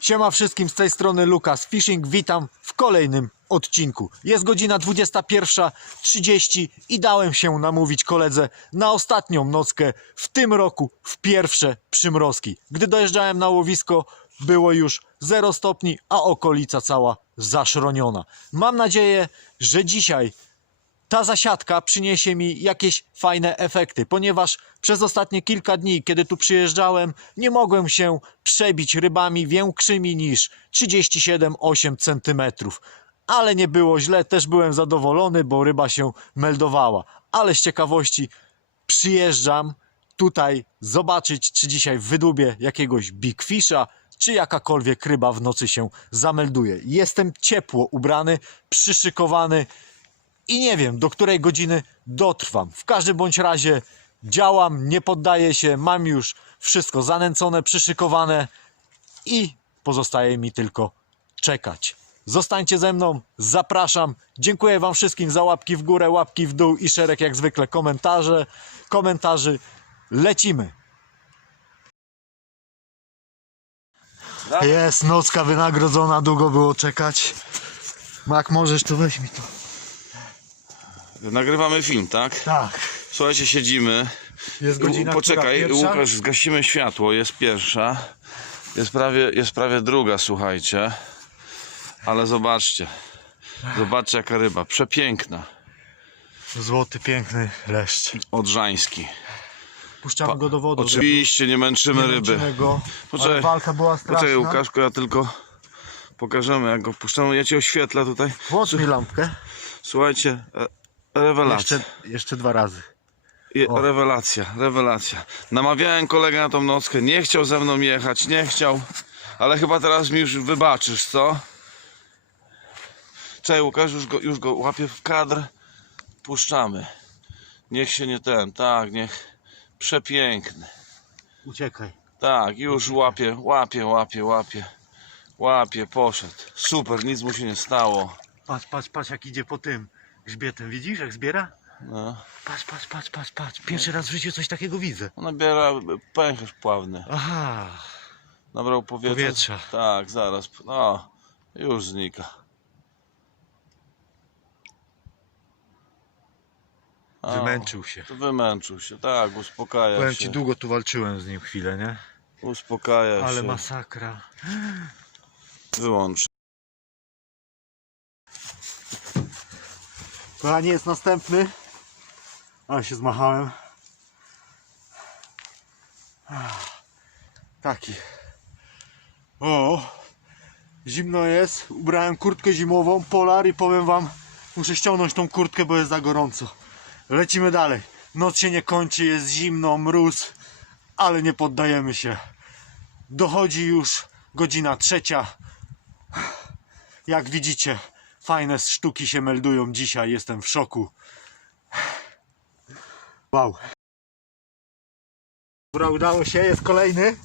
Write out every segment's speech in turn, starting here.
Siema wszystkim z tej strony Lukas Fishing. Witam w kolejnym odcinku. Jest godzina 21.30 i dałem się namówić koledze na ostatnią nockę w tym roku w pierwsze przymrozki. Gdy dojeżdżałem na łowisko było już 0 stopni, a okolica cała zaszroniona. Mam nadzieję, że dzisiaj ta zasiadka przyniesie mi jakieś fajne efekty, ponieważ przez ostatnie kilka dni, kiedy tu przyjeżdżałem, nie mogłem się przebić rybami większymi niż 37-8 cm. Ale nie było źle, też byłem zadowolony, bo ryba się meldowała. Ale z ciekawości przyjeżdżam tutaj zobaczyć, czy dzisiaj wydubię jakiegoś big fisha, czy jakakolwiek ryba w nocy się zamelduje. Jestem ciepło ubrany, przyszykowany i nie wiem, do której godziny dotrwam. W każdym bądź razie działam, nie poddaję się, mam już wszystko zanęcone, przyszykowane i pozostaje mi tylko czekać. Zostańcie ze mną, zapraszam. Dziękuję Wam wszystkim za łapki w górę, łapki w dół i szereg jak zwykle komentarze, komentarzy. Lecimy. Jest nocka wynagrodzona, długo było czekać. Jak możesz, to weź mi to. Nagrywamy film, tak? Tak. Słuchajcie, siedzimy. Jest godzina Poczekaj, która pierwsza? Łukasz, zgasimy światło. Jest pierwsza. Jest prawie, jest prawie druga, słuchajcie. Ale zobaczcie. Zobaczcie jaka ryba. Przepiękna. Złoty, piękny leszcz. Odrzański. Puszczamy go do wody. Oczywiście nie męczymy Nie ryby. męczymy Go, Poczekaj, ale walka była straszna. Poczekaj Łukaszku, ja tylko pokażemy jak go puszczamy. Ja Cię oświetlę tutaj. Włącz mi lampkę. Słuchajcie, e, rewelacja. Jeszcze, jeszcze dwa razy. Je, rewelacja, rewelacja. Namawiałem kolegę na tą nockę, nie chciał ze mną jechać, nie chciał, ale chyba teraz mi już wybaczysz, co? Czekaj Łukasz, już go, już go łapię w kadr, puszczamy. Niech się nie ten, tak, niech, przepiękny. Uciekaj. Tak, już łapie, łapie, łapie, łapie, łapie, poszedł. Super, nic mu się nie stało. Patrz, patrz, patrz jak idzie po tym grzbietem. Widzisz jak zbiera? No. Patrz, patrz, patrz, patrz, patrz. Pierwszy raz w życiu coś takiego widzę. Nabiera pęcherz pławny. Aha. Nabrał powietrza. Powietrza. Tak, zaraz. No, już znika. A, Wymęczył się. to Wymęczył się, tak, uspokaja Powiem się. ci, długo tu walczyłem z nim chwilę, nie? Uspokaja Ale się. masakra. Wyłącz. Kochani, jest następny. Ale się zmachałem. Taki. O, zimno jest. Ubrałem kurtkę zimową, polar i powiem wam, muszę ściągnąć tą kurtkę, bo jest za gorąco. Lecimy dalej. Noc się nie kończy, jest zimno, mróz, ale nie poddajemy się. Dochodzi już godzina trzecia. Jak widzicie, fajne sztuki się meldują dzisiaj. Jestem w szoku. Wow. Dobra, udało się, jest kolejny.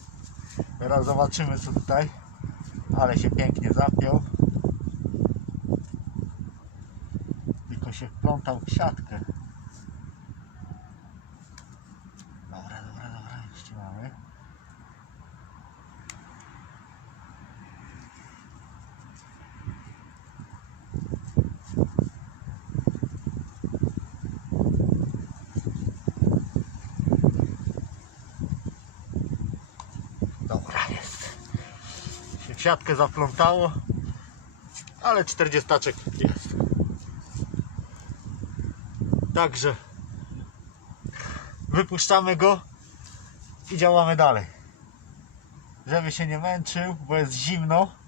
Teraz zobaczymy co tutaj. Ale się pięknie zapiął. Tylko się wplątał w siatkę. Dobra, dobra, dobra, jeszcze mamy. Dobra, jest. Się w siatkę zaplątało, ale 40 jest. Także wypuszczamy go i działamy dalej. Żeby się nie męczył, bo jest zimno.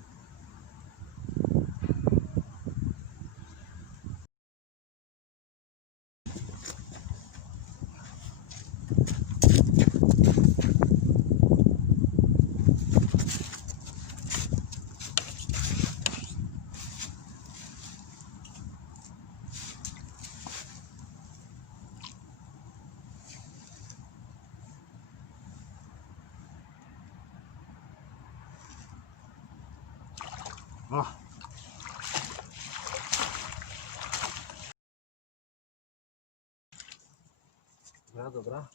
O. Dobra, dobra.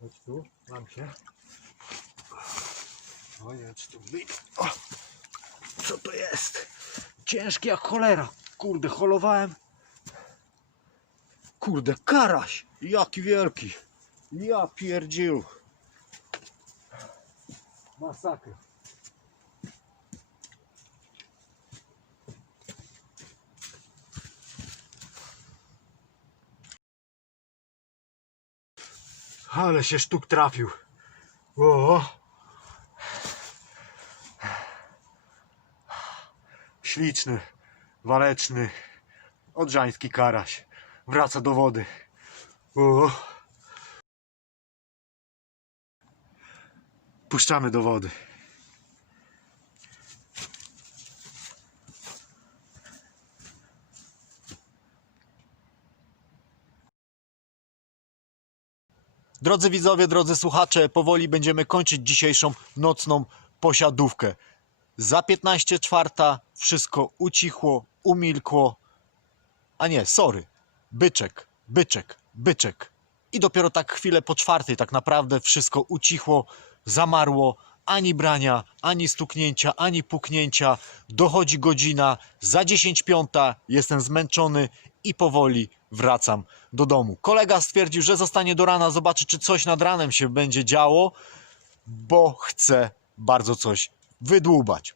Chodź tu, mam się. O, nie czy tu wyjdę. O. co to jest? Ciężkie jak cholera. Kurde, holowałem. Kurde, karaś. Jaki wielki. Ja pierdził. Masakra. Ale się sztuk trafił. O! Śliczny, waleczny, odrzański karaś. Wraca do wody. O! Puszczamy do wody. Drodzy widzowie, drodzy słuchacze, powoli będziemy kończyć dzisiejszą nocną posiadówkę. Za 15 czwarta wszystko ucichło, umilkło. A nie, sorry. Byczek, byczek, byczek. I dopiero tak chwilę po czwartej tak naprawdę wszystko ucichło, zamarło. Ani brania, ani stuknięcia, ani puknięcia. Dochodzi godzina, za 10 piąta, jestem zmęczony i powoli wracam do domu. Kolega stwierdził, że zostanie do rana, zobaczy czy coś nad ranem się będzie działo, bo chce bardzo coś wydłubać.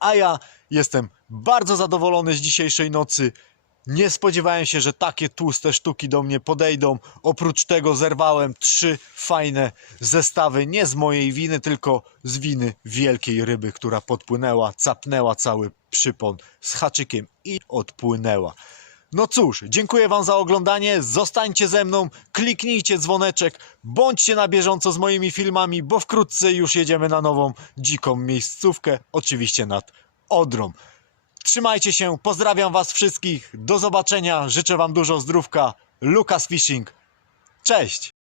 A ja jestem bardzo zadowolony z dzisiejszej nocy. Nie spodziewałem się, że takie tłuste sztuki do mnie podejdą. Oprócz tego zerwałem trzy fajne zestawy, nie z mojej winy, tylko z winy wielkiej ryby, która podpłynęła, capnęła cały przypon z haczykiem i odpłynęła. No cóż, dziękuję Wam za oglądanie. Zostańcie ze mną, kliknijcie dzwoneczek, bądźcie na bieżąco z moimi filmami, bo wkrótce już jedziemy na nową dziką miejscówkę, oczywiście nad Odrą. Trzymajcie się, pozdrawiam Was wszystkich, do zobaczenia, życzę Wam dużo zdrówka. Lucas Fishing, cześć!